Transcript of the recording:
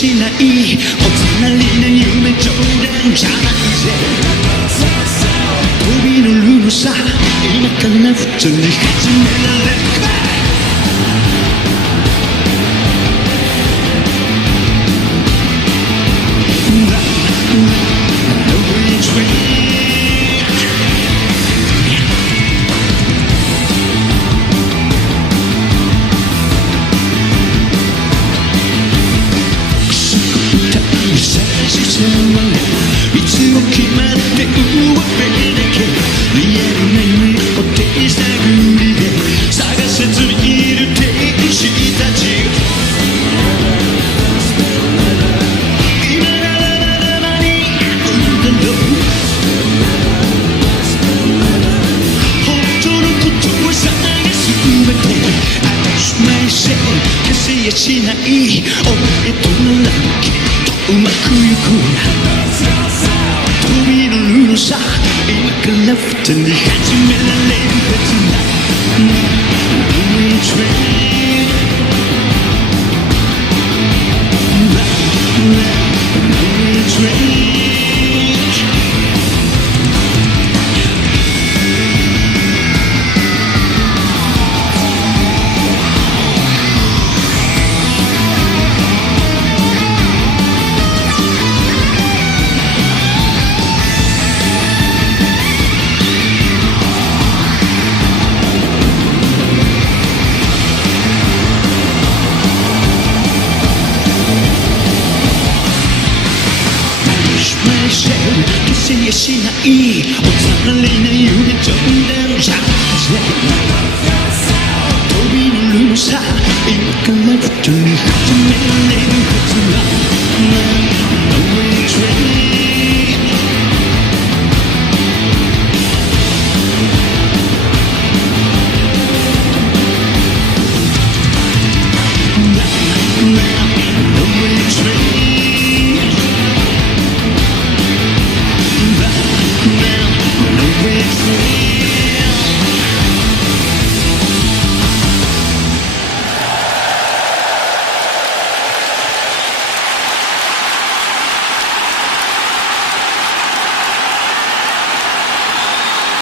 しないお隣の夢冗談じゃないぜ飛び乗るのさ今から普通に始められるかいつも決まって上辺だけリアルな夢を手探りで探せずにいる天使たち今ならばに会うんだろう本当のことを探すべて Ask myself 消せやしないお前とならきっとうまくいく飛び乗るのさ今から二人始められるはずだ Runaway train Runaway train消せやしないおざなりな夢冗談じゃ飛び乗るのさ今から二人始められるはずだ